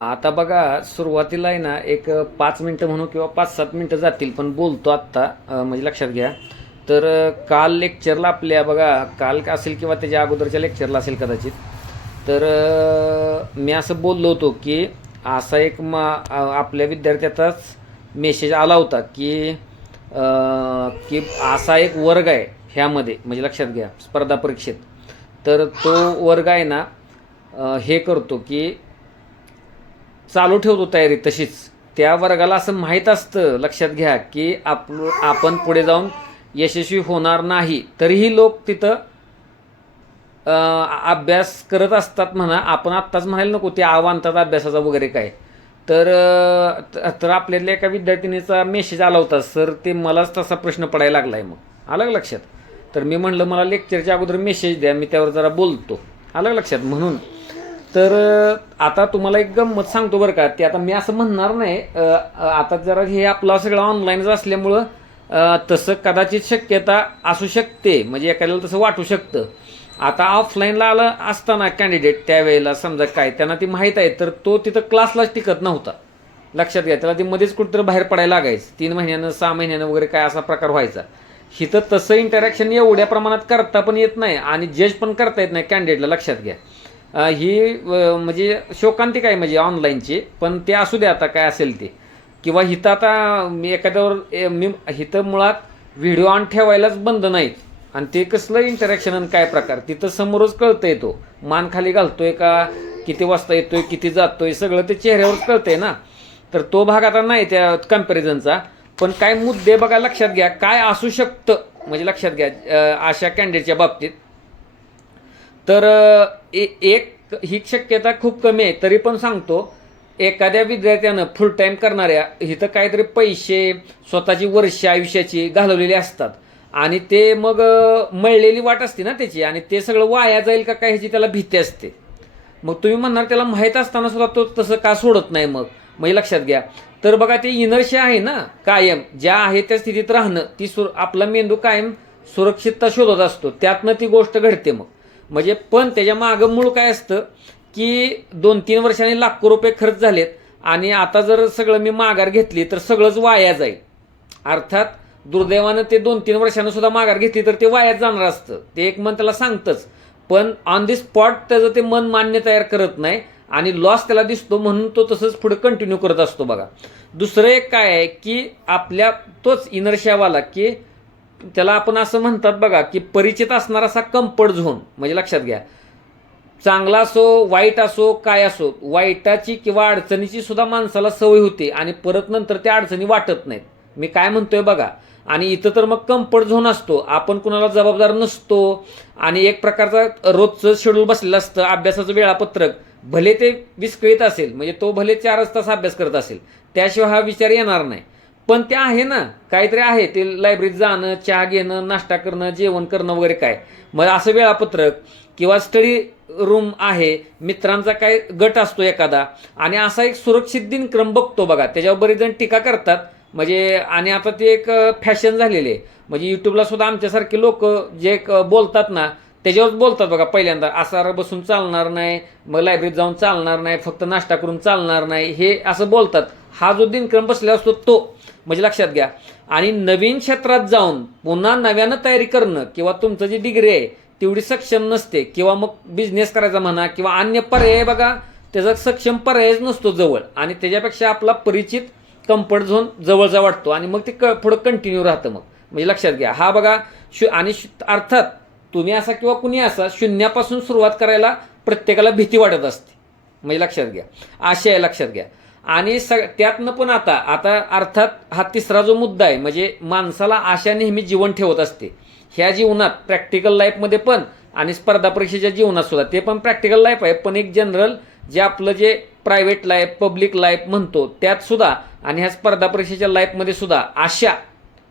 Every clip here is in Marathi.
आता बघा सुरुवातीला आहे ना एक 5 मिनटं म्हणू किंवा 5-7 मिनटं जातील पण बोलतो आत्ता म्हणजे लक्षात घ्या. तर काल लेक्चरला आपल्या बघा काल असेल किंवा त्याच्या अगोदरच्या लेक्चरला असेल कदाचित. तर मी असं बोललो होतो की असा एक आपल्या विद्यार्थ्याचाच मेसेज आला होता की की असा एक वर्ग आहे ह्यामध्ये म्हणजे लक्षात घ्या स्पर्धा परीक्षेत. तर तो वर्ग आहे ना हे करतो की चालू ठेवतो तयारी तशीच. त्या वर्गाला असं माहीत असतं लक्षात घ्या की आपण पुढे जाऊन यशस्वी होणार नाही, तरीही लोक तिथं अभ्यास करत असतात म्हणा. आपण आत्ताच म्हणायला नको ते आव्हानात अभ्यासाचा वगैरे काय. तर तर आपल्यातल्या एका विद्यार्थिनीचा मेसेज आला होता, सर ते मलाच तसा प्रश्न पडायला लागला आहे. मग आलं लक्षात. तर मी म्हणलं मला लेक्चरच्या अगोदर मेसेज द्या, मी त्यावर जरा बोलतो. आलं लक्षात म्हणून. तर आता तुम्हाला एक गंमत सांगतो बरं का. ते आता मी असं म्हणणार नाही, आता जरा हे आपलं सगळं ऑनलाईनच असल्यामुळं तसं कदाचित शक्यता असू शकते, म्हणजे एखाद्याला तसं वाटू शकतं. आता ऑफलाईनला आलं असताना कॅन्डिडेट त्यावेळेला समजा काय त्यांना ती माहीत आहे, तर तो तिथं क्लासलाच टिकत नव्हता. लक्षात घ्या. त्याला ती मध्येच कुठेतरी बाहेर पडायला लागायचं. 3 महिन्यानं 6 महिन्यानं वगैरे काय असा प्रकार व्हायचा. हिथं तसं इंटरॅक्शन एवढ्या प्रमाणात करता पण येत नाही आणि जज पण करता येत नाही कॅन्डिडेटला. लक्षात घ्या. ही म्हणजे शोकांतिक आहे म्हणजे ऑनलाईनची. पण ते असू द्या आता काय असेल ते. किंवा हिथं आता मी एखाद्यावर मी हिथं मुळात व्हिडिओ ऑन ठेवायलाच बंद नाहीत. आणि ते कसलं इंटरॅक्शन आणि काय प्रकार तिथं समोरच कळतंय. तो मान खाली घालतोय का, किती वाजता येतोय, किती जातोय, सगळं ते चेहऱ्यावरच कळतंय ना. तर तो भाग आता नाही त्या कम्पॅरिझनचा. पण काय मुद्दे बघा लक्षात घ्या काय असू शकतं म्हणजे लक्षात घ्या अशा कॅन्डिडेटच्या बाबतीत. तर एक ही शक्यता खूप कमी आहे, तरी पण सांगतो. एखाद्या विद्यार्थ्यानं फुल टाईम करणाऱ्या इथं काहीतरी पैसे स्वतःची वर्ष आयुष्याची घालवलेली असतात आणि ते मग मळलेली वाट असते ना त्याची, आणि ते सगळं वाया जाईल का काय ह्याची त्याला भीती असते. मग तुम्ही म्हणणार त्याला माहीत असताना सुद्धा तो तसं का सोडत नाही मग म्हणजे लक्षात घ्या. तर बघा ते इनर्शिया आहे ना कायम ज्या आहे त्या स्थितीत राहणं, ती आपला मेंदू कायम सुरक्षितता शोधत असतो, त्यातनं ती गोष्ट घडते. मग म्हणजे पण त्याच्या मागं मूळ काय असतं की 2-3 वर्षांनी लाखो रुपये खर्च झालेत आणि आता जर सगळं मी माघार घेतली तर सगळंच वाया जाईल. अर्थात दुर्दैवानं ते 2-3 वर्षानं सुद्धा माघार घेतली तर ते वायाच जाणार असतं. ते एक मन त्याला सांगतंच. पण ऑन दी स्पॉट त्याचं ते मन मान्य तयार करत नाही आणि लॉस त्याला दिसतो, म्हणून तो तसंच पुढे कंटिन्यू करत असतो. बघा दुसरं एक काय आहे की आपल्या तोच इनर्शियावाला की त्याला आपण असं म्हणतात बघा की परिचित असणारा असा कम्फर्ट झोन. म्हणजे लक्षात घ्या चांगला असो वाईट असो काय असो, वाईटाची किंवा अडचणीची सुद्धा माणसाला सवय होते आणि परत नंतर त्या अडचणी वाटत नाहीत. मी काय म्हणतोय बघा. आणि इथं तर मग कम्फर्ट झोन असतो, आपण कुणाला जबाबदार नसतो आणि एक प्रकारचा रोजचं शेड्यूल बसलेलं असतं. अभ्यासाचं वेळापत्रक भले ते विस्कळीत असेल, म्हणजे तो भले 4च तास अभ्यास करत असेल, त्याशिवाय हा विचार येणार नाही. पण ते आहे ना काहीतरी आहे ते लायब्ररीत जाणं, चहा घेणं, नाश्ता करणं, जेवण करणं वगैरे काय. मग असं वेळापत्रक किंवा स्टडी रूम आहे, मित्रांचा काय गट असतो एखादा, आणि असा एक सुरक्षित दिनक्रम बघतो बघा. त्याच्यावर बरेच जण टीका करतात म्हणजे, आणि आता ते एक फॅशन झालेली आहे. म्हणजे यूट्यूबला सुद्धा आमच्यासारखे लोक जे बोलतात ना त्याच्यावर बोलतात बघा. पहिल्यांदा असा बसून चालणार नाही, मग लायब्ररीत जाऊन चालणार नाही, फक्त नाश्ता करून चालणार नाही, हे असं बोलतात. हा जो दिनक्रम बसलेला असतो तो म्हणजे लक्षात घ्या. आणि नवीन क्षेत्रात जाऊन पुन्हा नव्यानं तयारी करणं किंवा तुमचं जी डिग्री आहे तेवढी सक्षम नसते, किंवा मग बिझनेस करायचा म्हणा किंवा अन्य पर्याय बघा त्याचा सक्षम पर्यायच नसतो जवळ, आणि त्याच्यापेक्षा आपला परिचित कम्फर्ट झोन जवळचा वाटतो आणि मग ते पुढं कंटिन्यू राहतं. मग म्हणजे लक्षात घ्या हा बघा आणि अर्थात तुम्ही असा किंवा कुणी असा शून्यापासून सुरुवात करायला प्रत्येकाला भीती वाटत असते. म्हणजे लक्षात घ्या आशय आहे लक्षात घ्या. आणि त्यातनं पण आता अर्थात हा तिसरा जो मुद्दा आहे म्हणजे माणसाला आशा नेहमी जीवन ठेवत असते. ह्या जीवनात प्रॅक्टिकल लाईफमध्ये पण आणि स्पर्धा परीक्षेच्या जीवनात सुद्धा, ते पण प्रॅक्टिकल लाईफ आहे पण एक जनरल जे आपलं जे प्रायव्हेट लाईफ पब्लिक लाईफ म्हणतो त्यात सुद्धा, आणि ह्या स्पर्धा परीक्षेच्या लाईफमध्ये सुद्धा आशा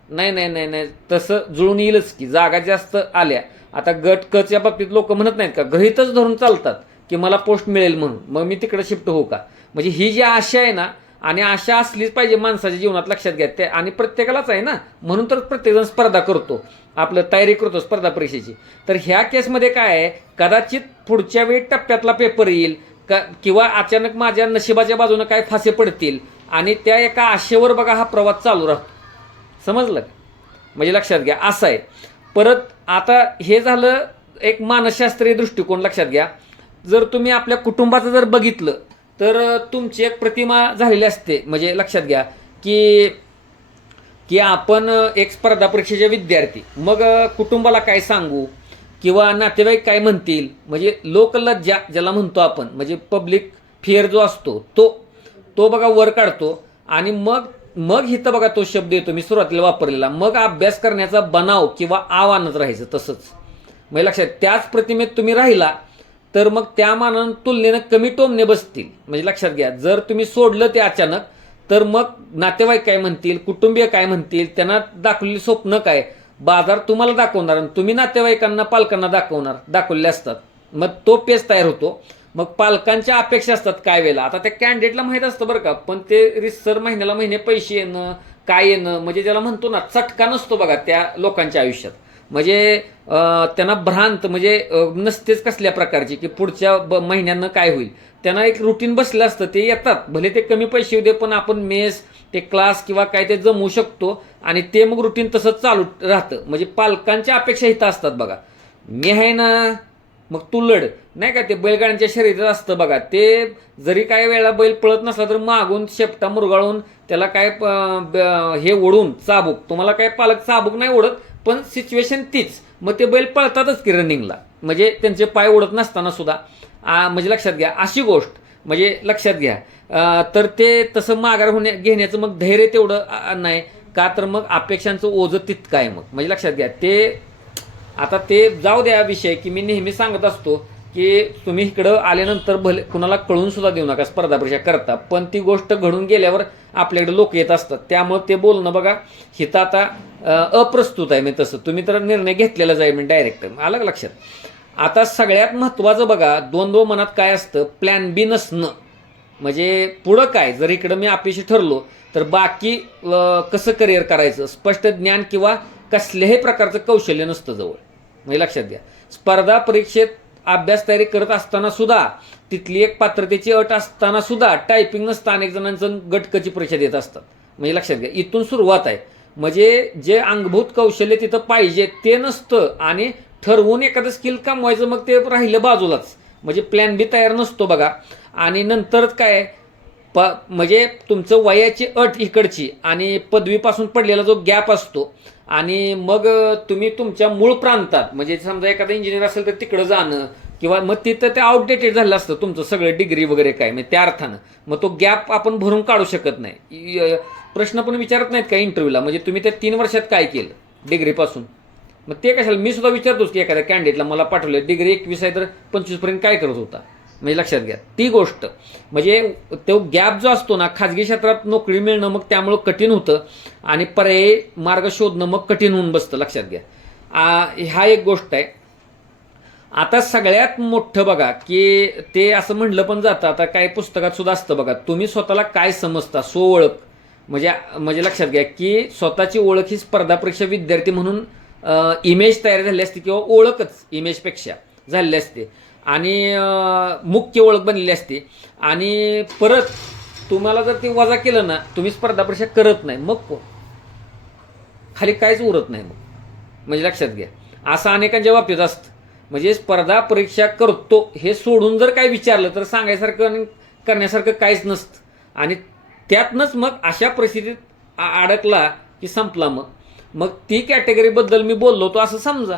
नाही नाही नाही नाही तसं जुळून येईलच की. जागा जास्त आल्या आता गट कच्या बाबतीत लोक म्हणत नाहीत का, गृहीतच धरून चालतात की मला पोस्ट मिळेल म्हणून मग मी तिकडे शिफ्ट होऊ का. म्हणजे ही जी आशा आहे ना, आणि आशा असलीच पाहिजे माणसाच्या जीवनात लक्षात घ्या. ते आणि प्रत्येकालाच आहे ना, म्हणून तर प्रत्येकजण स्पर्धा करतो, आपलं तयारी करतो स्पर्धा परीक्षेची. तर ह्या केसमध्ये काय आहे, कदाचित पुढच्या वेळी टप्प्यातला पेपर येईल, किंवा अचानक माझ्या नशिबाच्या बाजूनं काय फासे पडतील आणि त्या एका आशेवर बघा हा प्रवास चालू राहतो. समजलं का? म्हणजे लक्षात घ्या असं आहे. परत आता हे झालं एक मानसशास्त्रीय दृष्टिकोन. लक्षात घ्या, जर तुम्ही आपल्या कुटुंबाचं जर बघितलं तर तुमची एक प्रतिमा झालेली असते. म्हणजे लक्षात घ्या की आपण एक स्पर्धा परीक्षेचे विद्यार्थी, मग कुटुंबाला काय सांगू किंवा नातेवाईक काय म्हणतील, म्हणजे लोकलज्जा ज्याला म्हणतो आपण, म्हणजे पब्लिक फिअर जो असतो तो बघा वर काढतो. आणि मग हिथं बघा तो शब्द येतो मी सुरुवातीला वापरलेला, मग अभ्यास करण्याचा बनाव किंवा आव्हानच राहायचं तसंच. म्हणजे लक्षात, त्याच प्रतिमेत तुम्ही राहिला तर मग त्या मानानं तुलनेनं कमी टोमणे बसतील. म्हणजे लक्षात घ्या, जर तुम्ही सोडलं ते अचानक तर मग नातेवाईक काय म्हणतील, कुटुंबीय काय म्हणतील, त्यांना दाखवलेली स्वप्न काय, बाजार तुम्हाला दाखवणार आणि तुम्ही नातेवाईकांना पालकांना दाखवलेले असतात. मग तो पेच तयार होतो. मग पालकांच्या अपेक्षा असतात काय वेळेला. आता त्या कॅन्डिडेटला माहीत असतं बरं का, पण ते रिसर महिन्याला महिने पैसे येणं काय येणं, म्हणजे ज्याला म्हणतो ना चटका नसतो बघा त्या लोकांच्या आयुष्यात. म्हणजे त्यांना भ्रांत म्हणजे नसतेच कसल्या प्रकारची की पुढच्या महिन्यानं काय होईल. त्यांना एक रुटीन बसलं असतं, ते येतात भले ते कमी पैसे येऊ दे, पण आपण मेस ते क्लास किंवा काय ते जमवू शकतो आणि ते मग रुटीन तसंच चालू राहतं. म्हणजे पालकांच्या अपेक्षा इथं असतात बघा, मी आहे ना मग तू लढ, नाही का. ते बैलगाड्यांच्या शर्यतीत असतं बघा, ते जरी काही वेळा बैल पळत नसला तर मागून शेपटा मुरगाळून त्याला काय हे ओढून चाबूक, तुम्हाला काय पालक चाबूक नाही ओढत, पण सिच्युएशन तीच. मग ते बैल पळतातच की रनिंगला, म्हणजे त्यांचे पाय ओढत नसताना सुद्धा. म्हणजे लक्षात घ्या अशी गोष्ट, म्हणजे लक्षात घ्या. तर ते तसं माघार घेण्याचं मग धैर्य तेवढं नाही का, तर मग अपेक्षांचं ओझं तितकं आहे. मग म्हणजे लक्षात घ्या, ते आता ते जाऊ द्या विषय, की मी नेहमी सांगत असतो की तुम्ही इकडं आल्यानंतर भले कुणाला कळून सुद्धा देऊ नका स्पर्धा परीक्षा करता, पण ती गोष्ट घडून गेल्यावर आपल्याकडे लोक येत असतात. त्यामुळे ते बोलणं बघा हिथं आता अप्रस्तुत आहे. मी तसं तुम्ही तर निर्णय घेतलेलाच आहे मी डायरेक्ट, आलं का लक्षात. आता सगळ्यात महत्त्वाचं बघा, द्वंद्व मनात काय असतं, प्लॅन बी नसणं. म्हणजे पुढं काय, जर इकडं मी अपयशी ठरलो तर बाकी कसं करिअर करायचं, स्पष्ट ज्ञान किंवा कसल्याही प्रकारचं कौशल्य नसतं जवळ. म्हणजे लक्षात घ्या, स्पर्धा परीक्षेत अभ्यास तयारी करत असताना सुद्धा, तिथली एक पात्रतेची अट असताना सुद्धा टायपिंग नसतं, अनेक जणांचं गटकची परीक्षा देत असतात. म्हणजे लक्षात घ्या, इथून सुरुवात आहे. म्हणजे जे अंगभूत कौशल्य तिथं पाहिजे ते नसतं आणि ठरवून एखादं स्किल कमवायचं, मग ते राहिलं बाजूलाच. म्हणजे प्लॅन बी तयार नसतो बघा. आणि नंतरच काय म्हणजे तुमचं वयाची अट इकडची आणि पदवीपासून पडलेला जो गॅप असतो, आणि मग तुम्ही तुमच्या मूळ प्रांतात, म्हणजे समजा एखादा इंजिनियर असेल तर तिकडं जाणं, किंवा मग तिथं ते आउटडेटेड झालं असतं तुमचं सगळं डिग्री वगैरे काय, म्हणजे त्या अर्थानं मग तो गॅप आपण भरून काढू शकत नाही. प्रश्न पण विचारत नाहीत का इंटरव्ह्यूला, म्हणजे तुम्ही त्या 3 वर्षात काय केलं डिग्रीपासून. मग ते कशाला, मी सुद्धा विचारतोच की एखाद्या कॅन्डिडेटला मला पाठवलं डिग्री 21 आहे तर 25 पर्यंत काय करत होता. म्हणजे लक्षात घ्या ती गोष्ट, म्हणजे तो गॅप जो असतो ना, खाजगी क्षेत्रात नोकरी मिळणं मग त्यामुळं कठीण होतं आणि पर्यायी मार्ग शोधणं मग कठीण होऊन बसतं. लक्षात घ्या हा एक गोष्ट आहे. आता सगळ्यात मोठं बघा की ते असं म्हणलं पण जातं, आता काही पुस्तकात सुद्धा असतं बघा, तुम्ही स्वतःला काय समजता, स्वओळख. म्हणजे लक्षात घ्या की स्वतःची ओळख ही स्पर्धा परीक्षा विद्यार्थी म्हणून इमेज तयार झाली असते, किंवा ओळखच इमेजपेक्षा झालेली असते आणि मुख्य ओळख बनलेली असते. आणि परत तुम्हाला जर ते वजा केलं ना, तुम्ही स्पर्धा परीक्षा करत नाही, मग खाली काहीच उरत नाही मग. म्हणजे लक्षात घ्या असं अनेकांच्या बाबतीत असतं. म्हणजे स्पर्धा परीक्षा करतो हे सोडून जर काय विचारलं तर सांगायसारखं आणि करण्यासारखं काहीच नसतं. आणि त्यातनंच मग अशा परिस्थितीत अडकला की संपला. मग ती कॅटेगरीबद्दल मी बोललो तो असं समजा.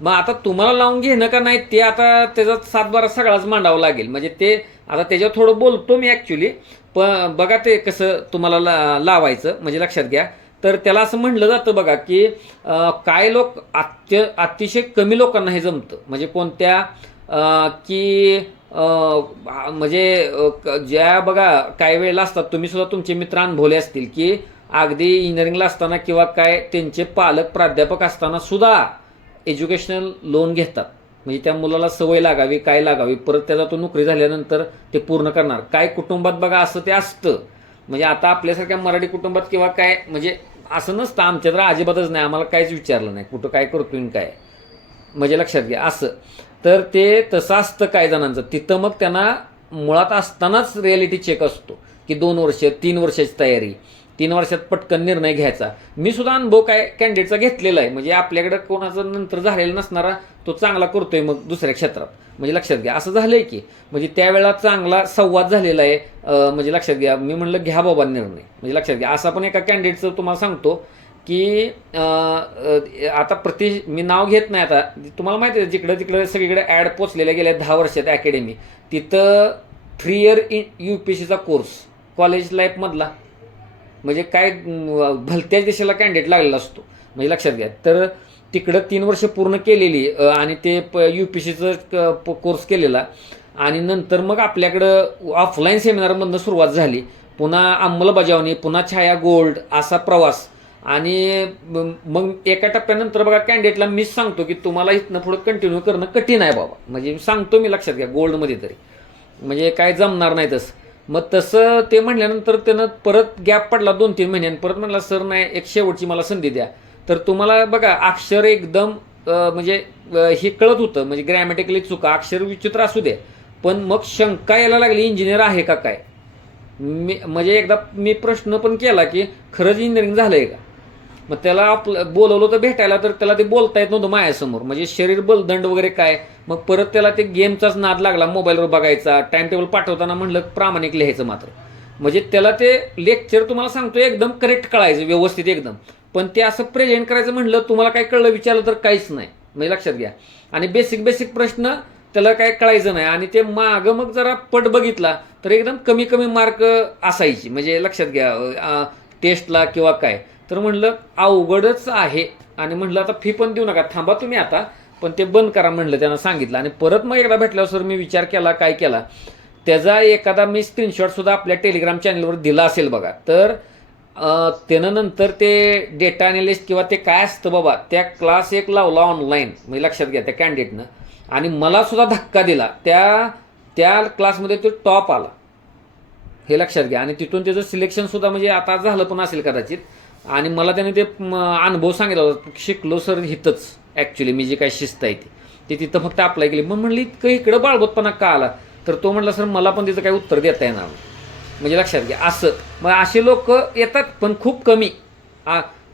मग आता तुम्हाला लावून घेणं का नाही ते आता त्याचा 7-12 सगळाच मांडावं लागेल. म्हणजे ते आता त्याच्यावर थोडं बोलतो मी ॲक्च्युली, पण बघा ते कसं तुम्हाला लावायचं. म्हणजे लक्षात घ्या, तर त्याला असं म्हणलं जातं बघा की काय लोक अतिशय कमी लोकांना हे जमतं. म्हणजे कोणत्या की म्हणजे ज्या बघा काही वेळेला असतात, तुम्ही सुद्धा तुमचे मित्र अनुभवले असतील की अगदी इंजिनिअरिंगला असताना किंवा काय त्यांचे पालक प्राध्यापक असताना सुद्धा एज्युकेशनल लोन घेतात. म्हणजे त्या मुलाला सवय लागावी, काय लागावी, परत त्याचा तो नोकरी झाल्यानंतर ते पूर्ण करणार. काय कुटुंबात बघा असं ते असतं. म्हणजे आता आपल्यासारख्या मराठी कुटुंबात किंवा काय म्हणजे असं नसतं. आमच्या तर अजिबातच नाही, आम्हाला काहीच विचारलं नाही कुठं काय करतोय काय. म्हणजे लक्षात घ्या असं. तर ते तसं असतं काही जणांचं. तिथं मग त्यांना मुळात असतानाच रिॲलिटी चेक असतो की 2 वर्ष 3 वर्षाची तयारी, 3 वर्षात पटकन निर्णय घ्यायचा. मी सुद्धा अनुभव काय कॅन्डिडेटचा घेतलेला आहे. म्हणजे आपल्याकडे कोणाचा नंतर झालेला नसणारा तो चांगला करतोय मग दुसऱ्या क्षेत्रात, म्हणजे लक्षात घ्या असं झालंय की. म्हणजे त्यावेळेला चांगला संवाद झालेला आहे. म्हणजे लक्षात घ्या, मी म्हणलं घ्या बाबा निर्णय, म्हणजे लक्षात घ्या. असं पण एका कॅन्डिडेटचं तुम्हाला सांगतो की आता मी नाव घेत नाही, आता तुम्हाला माहिती आहे जिकडं तिकडं सगळीकडे ॲड पोचलेल्या गेल्या 10 वर्षात अकॅडमी, तिथं 3 इयर UPSCचा कोर्स कॉलेज लाईफमधला, म्हणजे काय भलत्याच देशाला कॅन्डिडेट लागलेला असतो, म्हणजे लक्षात घ्या. तर तिकडं 3 वर्ष पूर्ण केलेली आणि ते UPSCचं कोर्स केलेला, आणि नंतर मग आपल्याकडं ऑफलाईन सेमिनारमधनं सुरुवात झाली, पुन्हा अंमलबजावणी, पुन्हा छाया गोल्ड, असा प्रवास. आणि मग एका टप्प्यानंतर बघा कॅन्डिडेटला मीच सांगतो की तुम्हाला इथनं पुढं कंटिन्यू करणं कठीण आहे बाबा, म्हणजे सांगतो मी, लक्षात घ्या, गोल्डमध्ये तरी म्हणजे काय जमणार नाही तसं. मग तसं ते म्हणल्यानंतर त्यानं परत गॅप पडला 2-3 महिन्यांनी, परत म्हणला सर नाही एक शेवटची मला संधी द्या. तर तुम्हाला बघा अक्षर एकदम म्हणजे हे कळत होतं, म्हणजे ग्रॅमॅटिकली चुका, अक्षर विचित्र असू दे, पण मग शंका यायला लागली इंजिनियर आहे का काय. म्हणजे एकदा मी प्रश्न पण केला की खरंच इंजिनिअरिंग झालंय का. मग त्याला बोलवलं होतं भेटायला, तर त्याला ते बोलता येत नव्हतं माझ्यासमोर, म्हणजे शरीर बलदंड वगैरे काय. मग परत त्याला ते गेमचाच नाद लागला, मोबाईलवर बघायचा, टाइम टेबल पाठवताना म्हणलं प्रामाणिक लिहायचं मात्र. म्हणजे त्याला ते लेक्चर तुम्हाला सांगतो एकदम करेक्ट कळायचं व्यवस्थित एकदम, पण ते असं प्रेझेंट करायचं म्हणलं तुम्हाला काय कळलं विचारलं तर काहीच नाही, म्हणजे लक्षात घ्या. आणि बेसिक प्रश्न त्याला काय कळायचं नाही. आणि ते मागं मग जरा पट बघितला तर एकदम कमी मार्क असायची, म्हणजे लक्षात घ्या टेस्टला किंवा काय. तर म्हणलं अवघडच आहे, आणि म्हणलं आता फी पण देऊ नका, थांबा तुम्ही आता, पण ते बंद करा म्हणलं त्यानं सांगितलं. आणि परत मग एकदा भेटल्यावर सर मी विचार केला, काय केला, त्याचा एखादा मी स्क्रीनशॉट सुद्धा आपल्या टेलिग्राम चॅनलवर दिला असेल बघा. तर त्यानं नंतर ते डेटा अनालिस्ट किंवा ते काय असतं बाबा, त्या क्लास एक लावला ऑनलाईन, म्हणजे लक्षात घ्या त्या कॅन्डिडेटनं, आणि मला सुद्धा धक्का दिला. त्या क्लासमध्ये तो टॉप आला, हे लक्षात घ्या. आणि तिथून त्याचं सिलेक्शन सुद्धा म्हणजे आता झालं पण असेल कदाचित. आणि मला त्याने ते अनुभव सांगितला होता, शिकलो सर इथंच ॲक्च्युली मी जी काय शिस्त आहे ती तिथं फक्त अप्लाय केली. मग म्हणली इतकं इकडं बाळगोतपणा का आला, तर तो म्हटला सर मला पण त्याचं काही उत्तर देता येणार, म्हणजे लक्षात घ्या असं. मग असे लोक येतात पण खूप कमी.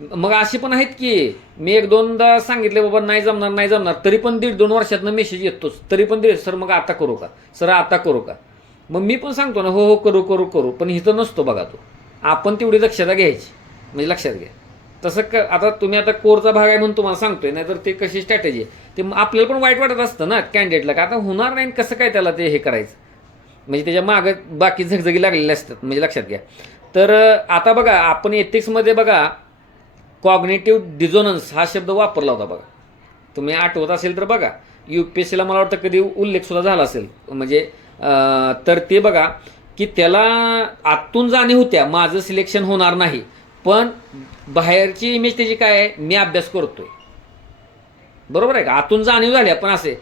मग असे पण आहेत की मी 1-2दा सांगितले बाबा नाही जमणार, तरी पण 1.5-2 वर्षातनं मेसेज येतोच, तरी पण सर मग आता करू का, सर आता करू का. मग मी पण सांगतो ना हो करू, पण इथं नसतो बघा तो. आपण तेवढी दक्षता घ्यायची, म्हणजे लक्षात घ्या. तसं आता तुम्ही आता कोरचा भाग आहे म्हणून तुम्हाला सांगतोय, नाहीतर ते कशी स्ट्रॅटेजी आहे ते आपल्याला पण वाईट वाटत असतं ना कॅन्डिडेटला, का आता होणार नाही कसं काय त्याला ते हे करायचं, म्हणजे त्याच्या मागं बाकी झगझगी लागलेल्या असतात, म्हणजे लक्षात घ्या. तर आता बघा आपण एथिक्समध्ये बघा कॉग्निटिव्ह डिझोनन्स हा शब्द वापरला होता बघा, तुम्ही आठवत असेल तर बघा. UPSCला मला वाटतं कधी उल्लेख सुद्धा झाला असेल, म्हणजे तर ते बघा की त्याला आतून जाणीव होत्या माझं सिलेक्शन होणार नाही, पण बाहेरची इमेज त्याची काय आहे, मी अभ्यास करतोय, बरोबर आहे का, आतून जाणीव झाली पण असे.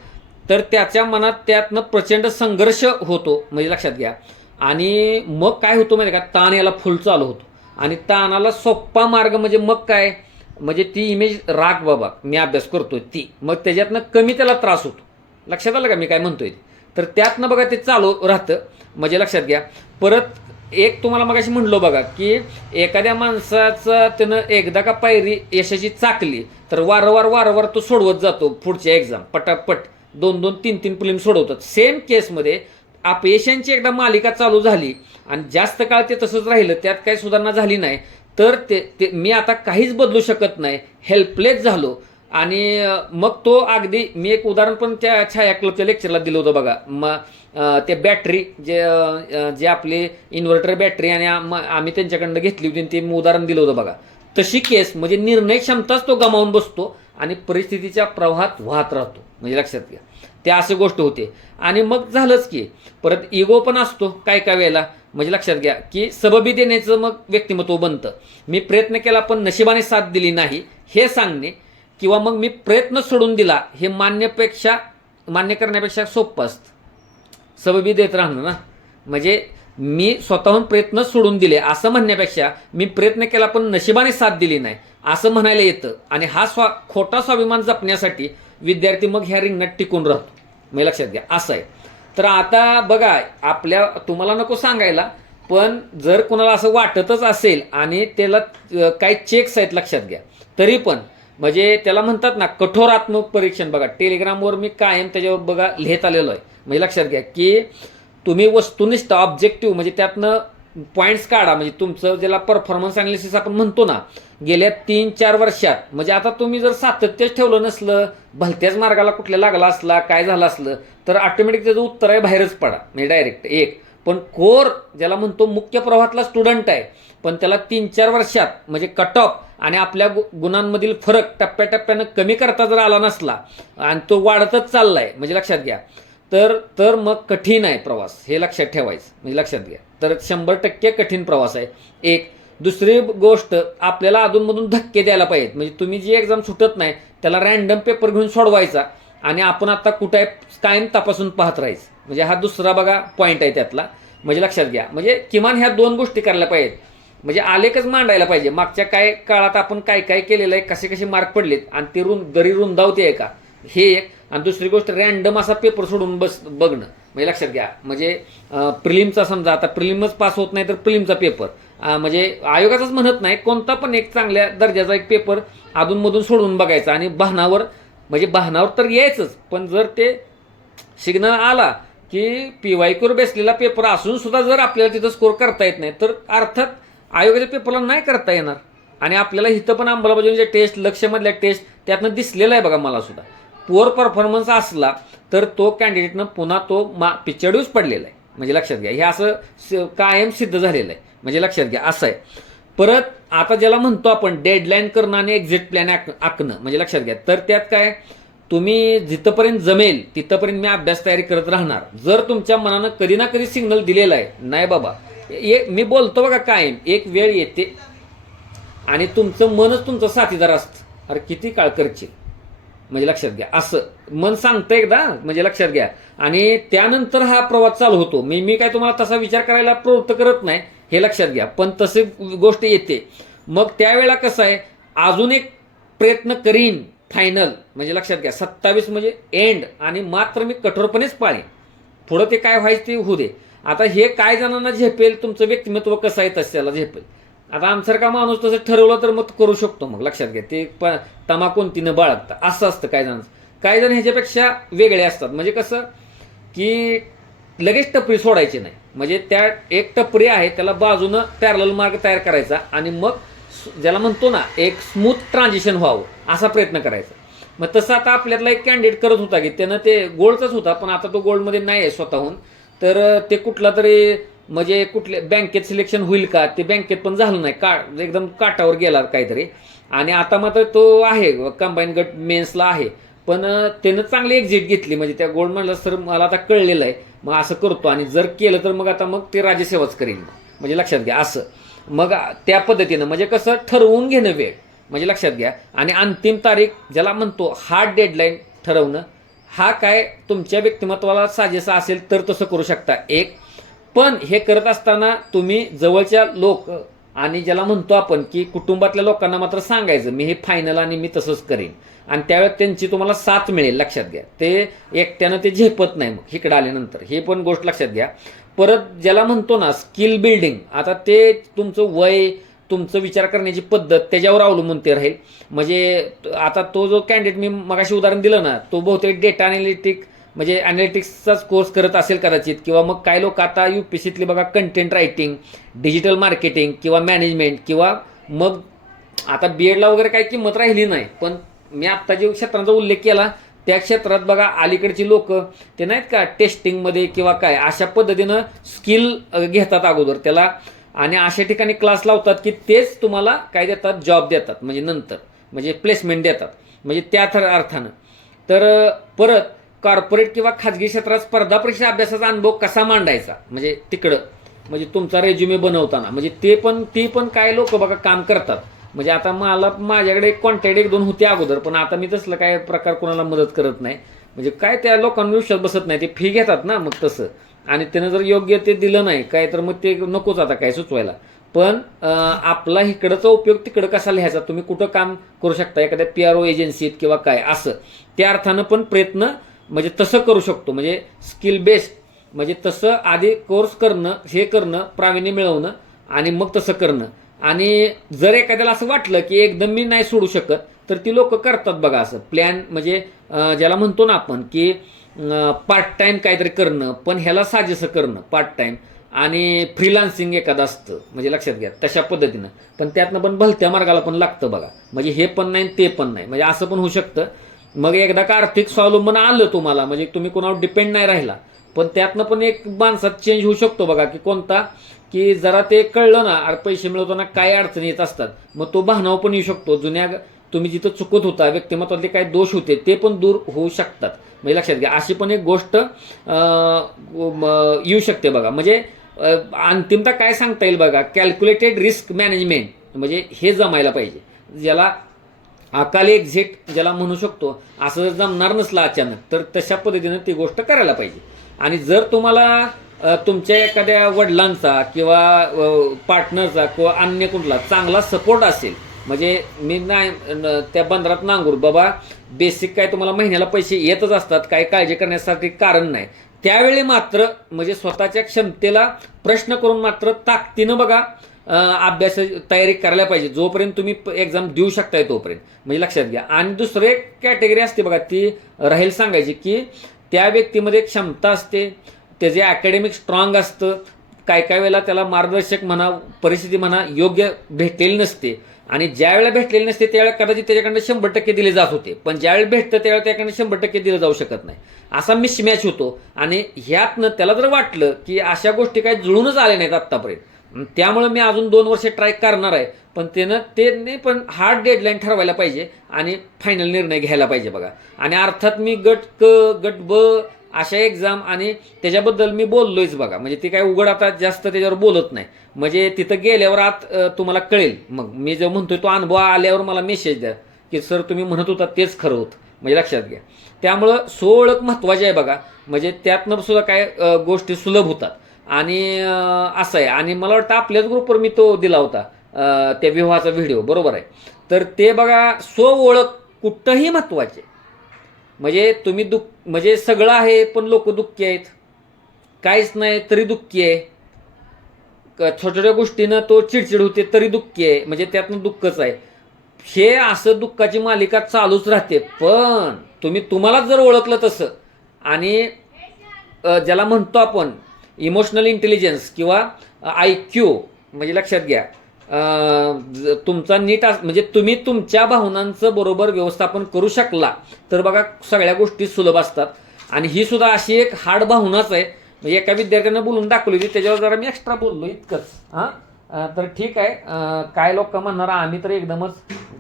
तर त्याच्या मनात त्यातनं प्रचंड संघर्ष होतो, म्हणजे लक्षात घ्या. आणि मग काय होतं माहिती का, ताण याला फुल चालू होतो, आणि ताणाला सोप्पा मार्ग म्हणजे मग काय, म्हणजे ती इमेज राग बाबा मी अभ्यास करतोय ती, मग त्याच्यातनं कमी त्याला त्रास होतो. लक्षात आलं का मी काय म्हणतोय. तर त्यातनं बघा ते चालू राहतं, म्हणजे लक्षात घ्या. परत एक तुम्हाला मग अशी म्हणलो बघा की एखाद्या माणसाचं त्यानं एकदा का पायरी यशाची चाकली तर वारंवार तो सोडवत जातो पुढच्या एक्झाम, पटापट 2-2, 3-3 प्रिलिम सोडवतात. सेम केसमध्ये अपयशांची एकदा मालिका चालू झाली आणि जास्त काळ ते तसंच राहिलं, त्यात काही सुधारणा झाली नाही, तर ते मी आता काहीच बदलू शकत नाही, हेल्पलेस झालो. आणि मग तो अगदी मी एक उदाहरण पण त्या छाया क्लबच्या लेक्चरला दिलं होतं बघा. ते बॅटरी जे आपले इन्व्हर्टर बॅटरी आणि आम्ही त्यांच्याकडनं घेतली होती ते उदाहरण दिलं होतं बघा. तशी केस म्हणजे निर्णय क्षमताच तो गमावून बसतो आणि परिस्थितीच्या प्रवाहात वाहत राहतो, म्हणजे लक्षात घ्या. ते असे गोष्ट होते. आणि मग झालंच की परत इगो पण असतो काय वेळेला, म्हणजे लक्षात घ्या की सबबी देण्याचं मग व्यक्तिमत्व बनतं. मी प्रयत्न केला पण नशिबाने साथ दिली नाही हे सांगणे, किंवा मग मी प्रयत्न सोडून दिला हे मान्य करण्यापेक्षा सोपं असतं. सबबी देत राहणं ना, म्हणजे मी स्वतःहून प्रयत्न सोडून दिले असं म्हणण्यापेक्षा मी प्रयत्न केला पण नशिबाने साथ दिली नाही असं म्हणायला येतं. आणि हा खोटा स्वाभिमान जपण्यासाठी विद्यार्थी मग ह्या रिंगणात टिकून राहतो, म्हणजे लक्षात घ्या असं आहे. तर आता बघा, तुम्हाला नको सांगायला, पण जर कोणाला असं वाटतच असेल आणि त्याला काही चेक्स आहेत लक्षात घ्या, तरी पण म्हणजे त्याला म्हणतात ना कठोरात्मक परीक्षण. बघा टेलिग्रामवर मी कायम त्याच्यावर बघा लिहित आलेलो आहे. म्हणजे लक्षात घ्या की तुम्ही वस्तुनिष्ठ ऑब्जेक्टिव्ह म्हणजे त्यातनं पॉईंट्स काढा. म्हणजे तुमचं ज्याला परफॉर्मन्स अनालिसिस आपण म्हणतो ना, गेल्या 3-4 वर्षात म्हणजे आता तुम्ही जर सातत्यच ठेवलं नसलं, भलत्याच मार्गाला कुठल्या लागला असला, काय झालं असलं, तर ऑटोमॅटिक त्याचं उत्तर आहे बाहेरच पडा म्हणजे डायरेक्ट एक. पण कोर ज्याला म्हणतो मुख्य प्रवाहातला स्टुडंट आहे, पण त्याला 3-4 वर्षात म्हणजे कट ऑफ आणि आपल्या गुणांमधील फरक टप्प्याटप्प्यानं कमी करता जर आला नसला आणि तो वाढतच चाललाय म्हणजे लक्षात घ्या, तर मग कठीण आहे प्रवास, हे लक्षात ठेवायचं म्हणजे लक्षात घ्या. तर 100% कठीण प्रवास आहे एक. दुसरी गोष्ट, आपल्याला अधूनमधून धक्के द्यायला पाहिजेत. म्हणजे तुम्ही जी एक्झाम सुटत नाही त्याला रॅन्डम पेपर घेऊन सोडवायचा आणि आपण आता कुठं आहे कायम तपासून पाहत राहायचं. म्हणजे हा दुसरा बघा पॉईंट आहे त्यातला. म्हणजे लक्षात घ्या, म्हणजे किमान ह्या 2 गोष्टी करायला पाहिजेत. म्हणजे आलेखच मांडायला पाहिजे, मागच्या काय काळात आपण काय काय केलेलं आहे, कसे कसे मार्क पडलेत आणि ते दरी रुंदावते आहे का, हे एक. आणि दुसरी गोष्ट, रॅन्डम असा पेपर सोडून बघणं. म्हणजे लक्षात घ्या, म्हणजे प्रिलिमचा समजा आता प्रिलिमच पास होत नाही तर प्रिलिमचा पेपर म्हणजे आयोगाचाच म्हणत नाही, कोणता पण एक चांगल्या दर्जाचा एक पेपर अधूनमधून सोडून बघायचा. आणि बहानावर तर यायचंच, पण जर ते सिग्नल आला की PYQवर बेसलेला पेपर असून सुद्धा जर आपल्याला तिथं स्कोर करता येत नाही, तर अर्थात आयोगाच्या पेपरला नाही करता येणार. आणि आपल्याला इथं पण अंमलबजावणीचे टेस्ट, लक्ष्यमधल्या टेस्ट त्यातनं दिसलेलं आहे बघा मला सुद्धा. पुअर परफॉर्मन्स असला तर तो कॅन्डिडेटनं पुन्हा तो पिछाडीच पडलेला आहे. म्हणजे लक्षात घ्या, हे असं कायम सिद्ध झालेलं आहे. म्हणजे लक्षात घ्या असं आहे. परत आता ज्याला म्हणतो आपण डेडलाईन करणं आणि एक्झिट प्लॅन आखणं. म्हणजे लक्षात घ्या, तर त्यात काय, तुम्ही जिथंपर्यंत जमेल तिथंपर्यंत मी अभ्यास तयारी करत राहणार. जर तुमच्या मनानं कधी ना कधी सिग्नल दिलेला आहे, नाही बाबा मी बोलतो बघा कायम, एक वेळ येते आणि तुमचं मनच तुमचं साथीदार असतं, अरे किती काळ करशील. म्हणजे लक्षात घ्या, असं मन सांगतं एकदा, म्हणजे लक्षात घ्या. आणि त्यानंतर हा प्रवास चालू होतो. मी काय तुम्हाला तसा विचार करायला प्रवृत्त करत नाही, हे लक्षात घ्या. पण तसे गोष्ट येते. मग त्यावेळेला कसं आहे, अजून एक प्रयत्न करीन फायनल. म्हणजे लक्षात घ्या 27 म्हणजे एंड, आणि मात्र मी कठोरपणेच पाळेन. पुढं ते काय व्हायचं ते होऊ दे. आता हे काय जणांना झेपेल, तुमचं व्यक्तिमत्व कसं आहे तसं त्याला झेपेल. आता आमसारखा माणूस तसं ठरवलं तर मग करू शकतो. मग लक्षात घ्या, ते तमा कोणतीनं बाळगतं असं असतं. काही जण ह्याच्यापेक्षा वेगळे असतात. म्हणजे कसं की लगेच टपरी सोडायची नाही. म्हणजे त्या एक टपरी आहे त्याला बाजूनं पॅरलल मार्ग तयार करायचा आणि मग ज्याला म्हणतो ना एक स्मूथ ट्रान्झिशन व्हावं असा प्रयत्न करायचा. मग तसं आता आपल्यातला एक कॅन्डिडेट करत होता की त्यानं ते गोल्डचाच होता, पण आता तो गोल्डमध्ये नाही आहे स्वतःहून. तर ते कुठला तरी म्हणजे कुठल्या बँकेत सिलेक्शन होईल का, ते बँकेत पण झालं नाही, एकदम काटावर गेला काहीतरी. आणि आता मात्र तो आहे कंबाईन गट मेन्सला आहे, पण त्यानं चांगली एक्झिट घेतली. म्हणजे त्या गोल्ड म्हणलं सर मला आता कळलेलं आहे, मग असं करतो आणि जर केलं तर मग आता मग ते राज्यसेवाच करीन. म्हणजे लक्षात घ्या असं. मग त्या पद्धतीनं म्हणजे कसं ठरवून घेणं वेळ. म्हणजे लक्षात घ्या, आणि अंतिम तारीख ज्याला म्हणतो हार्ड डेडलाईन ठरवणं, हा काय तुमच्या व्यक्तिमत्वाला साजेसा असेल तर तसं करू शकता एक. पण हे करत असताना तुम्ही जवळच्या लोक आणि ज्याला म्हणतो आपण की कुटुंबातल्या लोकांना मात्र सांगायचं मी हे फायनल आणि मी तसंच करेन, आणि त्यावेळेस त्यांची तुम्हाला साथ मिळेल. लक्षात घ्या, ते एकट्यानं ते झेपत नाही मग इकडे आल्यानंतर, हे पण गोष्ट लक्षात घ्या. परत ज्याला म्हणतो ना स्किल बिल्डिंग, आता ते तुमचं वय, तुमचं विचार करण्याची पद्धत त्याच्यावर अवलंबून ते राहील. म्हणजे आता तो जो कॅन्डिडेट मी मगाशी उदाहरण दिलं ना, तो बहुतेक डेटा म्हणजे अॅनालिटिक्सचाच कोर्स करत असेल कदाचित, किंवा मग काय लोक आता UPSCतले बघा कंटेंट रायटिंग, डिजिटल मार्केटिंग किंवा मॅनेजमेंट, किंवा मग आता BEdला वगैरे काही किंमत राहिली नाही. पण मी आत्ता जे क्षेत्रांचा उल्लेख केला त्या क्षेत्रात बघा अलीकडची लोक ते नाहीत का टेस्टिंगमध्ये किंवा काय अशा पद्धतीनं स्किल घेतात अगोदर त्याला, आणि अशा ठिकाणी क्लास लावतात की तेच तुम्हाला काय देतात, जॉब देतात. म्हणजे नंतर म्हणजे प्लेसमेंट देतात. म्हणजे त्या अर्थानं. तर परत कॉर्पोरेट किंवा खाजगी क्षेत्रात स्पर्धा परीक्षा अभ्यासाचा अनुभव कसा मांडायचा, म्हणजे तिकडं म्हणजे तुमचा रेज्युमे बनवताना, म्हणजे ती पण काय लोक बघा काम करतात. म्हणजे आता माझ्याकडे कॉन्टॅक्ट 1-2 होते अगोदर, पण आता मी तसलं काय प्रकार कोणाला मदत करत नाही. म्हणजे काय त्या लोकांना विश्वास बसत नाही, ते फी घेतात ना मग तसं, आणि त्यानं जर योग्य ते दिलं नाही काय तर मग ते नकोच आता काय सुचवायला. पण आपला इकडचा उपयोग तिकडं कसा लिहायचा, तुम्ही कुठं काम करू शकता एखाद्या PRO एजन्सीत किंवा काय असं, त्या अर्थानं पण प्रयत्न म्हणजे तसं करू शकतो. म्हणजे स्किल बेस्ड म्हणजे तसं आधी कोर्स करणं, हे करणं, प्रावीण्य मिळवणं आणि मग तसं करणं. आणि जर एखाद्याला असं वाटलं की एकदम मी नाही सोडू शकत, तर ती लोक करतात बघा असं प्लॅन, म्हणजे ज्याला म्हणतो ना आपण की पार्ट टाइम काहीतरी करणं, पण ह्याला साजेसं करणं पार्ट टाइम, आणि फ्रीलान्सिंग एखादं असतं, म्हणजे लक्षात घ्या तशा पद्धतीनं. पण त्यातनं पण भलत्या मार्गाला पण लागतं बघा, म्हणजे हे पण नाही ते पण नाही, म्हणजे असं पण होऊ शकतं. मग एकदा का आर्थिक स्वावलंबन आलं तुम्हाला, म्हणजे तुम्ही कोणावर डिपेंड नाही राहिला, पण त्यातनं पण एक माणसात चेंज होऊ शकतो बघा, की कोणता, की जरा ते कळलं ना पैसे मिळवताना काय अडचणी येत असतात, मग तो बहाणाव पण येऊ शकतो. जुन्या तुम्ही जिथं चुकत होता, व्यक्तिमत्वातले काय दोष होते ते पण दूर होऊ शकतात, म्हणजे लक्षात घ्या. अशी पण एक गोष्ट येऊ शकते बघा. म्हणजे अंतिमता काय सांगता येईल बघा, कॅल्क्युलेटेड रिस्क मॅनेजमेंट, म्हणजे हे जमायला पाहिजे. ज्याला अकाली एक्झिट ज्याला म्हणू शकतो, असं जर जमणार नसलं अचानक, तर तशा पद्धतीनं ती गोष्ट करायला पाहिजे. आणि जर तुम्हाला तुमच्या एखाद्या वडिलांचा किंवा पार्टनरचा किंवा अन्य कुठला चांगला सपोर्ट असेल, म्हणजे मी नाही त्या बंदरात नांगूर बाबा, बेसिक काय तुम्हाला महिन्याला पैसे येतच असतात, काही काळजी करण्यासाठी कारण नाही, त्यावेळी मात्र म्हणजे स्वतःच्या क्षमतेला प्रश्न करून मात्र ताकदीनं बघा अभ्यास तयारी करायला पाहिजे, जोपर्यंत तुम्ही एक्झाम देऊ शकताय तोपर्यंत, म्हणजे लक्षात घ्या. आणि दुसरं एक कॅटेगरी असते बघा, ती राहील सांगायची, की त्या व्यक्तीमध्ये क्षमता असते, त्याचे अकॅडमिक स्ट्रॉंग असतं, काय काय वेळेला त्याला मार्गदर्शक म्हणा, परिस्थिती म्हणा योग्य भेटलेली नसते, आणि ज्या वेळेला भेटलेली नसते त्यावेळेला कदाचित त्याच्याकडनं 100% दिले जात होते, पण ज्यावेळेला भेटतं त्यावेळेला त्याकडनं 100% दिलं जाऊ शकत नाही, असा मिसमॅच होतो. आणि ह्यातनं त्याला जर वाटलं की अशा गोष्टी काही जुळूनच आल्या नाहीत आत्तापर्यंत, त्यामुळे मी अजून 2 वर्ष ट्राय करणार आहे, पण ते पण हार्ड डेडलाईन ठरवायला पाहिजे आणि फायनल निर्णय घ्यायला पाहिजे बघा. आणि अर्थात मी गट क गट ब अशा एक्झाम आणि त्याच्याबद्दल मी बोललोयच बघा, म्हणजे ते काय उघड आता जास्त त्याच्यावर बोलत नाही, म्हणजे तिथं गेल्यावर आत तुम्हाला कळेल. मग मी जो म्हणतोय तो अनुभव आल्यावर मला मेसेज द्या की सर तुम्ही म्हणत होता तेच खरं होतं, म्हणजे लक्षात घ्या. त्यामुळं स्वओळख महत्त्वाची आहे बघा, म्हणजे त्यातनं सुद्धा काय गोष्टी सुलभ होतात. आणि असं आहे. आणि मला वाटतं आपल्याच ग्रुपवर मी तो दिला होता त्या विवाहाचा व्हिडिओ, बरोबर आहे. तर ते बघा, स्वओळख कुठंही महत्त्वाचे, म्हणजे तुम्ही म्हणजे सगळं आहे पण लोक दुःखी आहेत, काहीच नाही तरी दुःखी आहे, छोट्या छोट्या गोष्टीनं तो चिडचिड होते तरी दुःखी आहे, म्हणजे त्यातनं दुःखच आहे. हे असं दुःखाची मालिका चालूच राहते. पण तुम्हालाच जर ओळखलं तसं, आणि ज्याला म्हणतो आपण इमोशनल इंटेलिजन्स किंवा IQ, म्हणजे लक्षात घ्या, तुमचा नीट म्हणजे तुम्ही तुमच्या भावनांचं बरोबर व्यवस्थापन करू शकला तर बघा सगळ्या गोष्टी सुलभ असतात. आणि ही सुद्धा अशी एक हार्ड भावनाच आहे. म्हणजे एका विद्यार्थ्यानं बोलून दाखवली होती, त्याच्यावर जरा मी एक्स्ट्रा बोललो इतकंच. तर ठीक आहे. काय लोक म्हणणार आम्ही तर एकदमच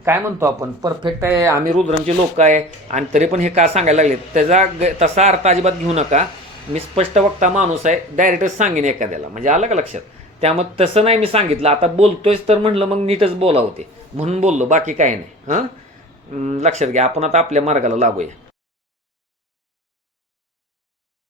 काय म्हणतो आपण परफेक्ट आहे, आम्ही रुद्रांचे लोक आहे, आणि तरी पण हे का सांगायला लागले, त्याचा तसा अर्थ अजिबात घेऊ नका. मी स्पष्ट वक्ता माणूस आहे, डायरेक्टच सांगेन एखाद्याला, म्हणजे आलं का लक्षात. त्यामुळे तसं नाही मी सांगितलं, आता बोलतोयच तर म्हणलं मग नीटच बोलावं ते म्हणून बोललो, बाकी काही नाही. लक्षात घ्या. आपण आता आपल्या मार्गाला लागूया.